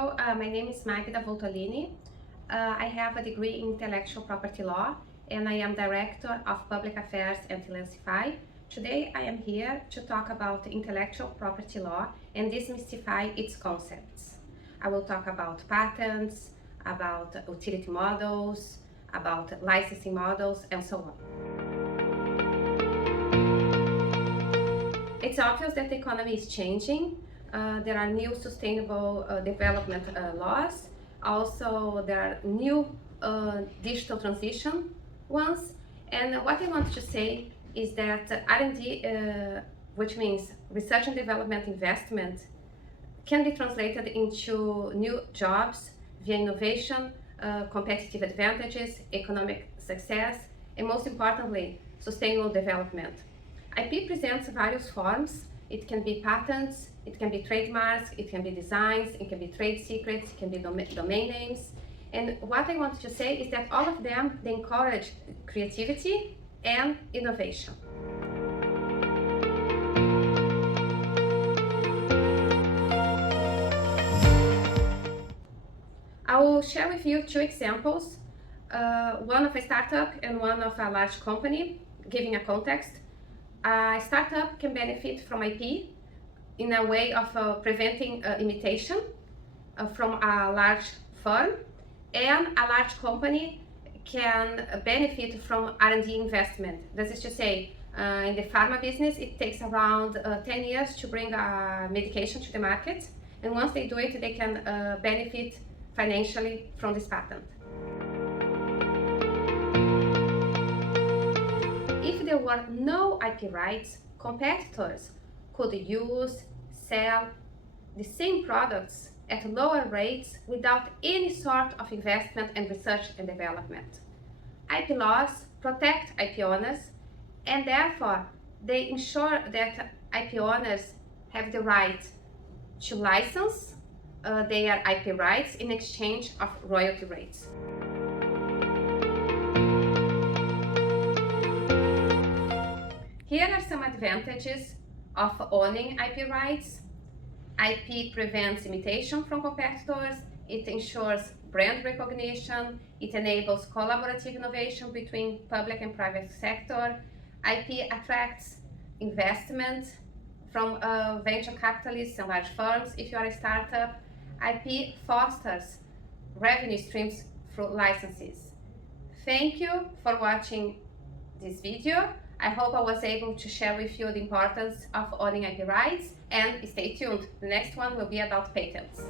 Hello, my name is Magda Voltolini. I have a degree in intellectual property law and I am Director of Public Affairs at Lencify. Today I am here to talk about intellectual property law and demystify its concepts. I will talk about patents, about utility models, about licensing models, and so on. It's obvious that the economy is changing. There are new sustainable development laws. Also, there are new digital transition ones. And what I want to say is that R&D, which means research and development investment, can be translated into new jobs via innovation, competitive advantages, economic success, and most importantly, sustainable development. IP presents various forms. It can be patents, it can be trademarks, it can be designs, it can be trade secrets, it can be domain names. And what I want to say is that all of them, they encourage creativity and innovation. I will share with you two examples, one of a startup and one of a large company, giving a context. A startup can benefit from IP in a way of preventing imitation from a large firm, and a large company can benefit from R&D investment. That is to say, in the pharma business, it takes around 10 years to bring a medication to the market, and once they do it, they can benefit financially from this patent. If there were no IP rights, competitors could use, sell the same products at lower rates without any sort of investment and research and development. IP laws protect IP owners, and therefore they ensure that IP owners have the right to license their IP rights in exchange of royalty rates. Here are some advantages of owning IP rights. IP prevents imitation from competitors, it ensures brand recognition, it enables collaborative innovation between public and private sector, IP attracts investment from venture capitalists and large firms if you are a startup, IP fosters revenue streams through licenses. Thank you for watching this video. I hope I was able to share with you the importance of owning IP rights, and stay tuned. The next one will be about patents.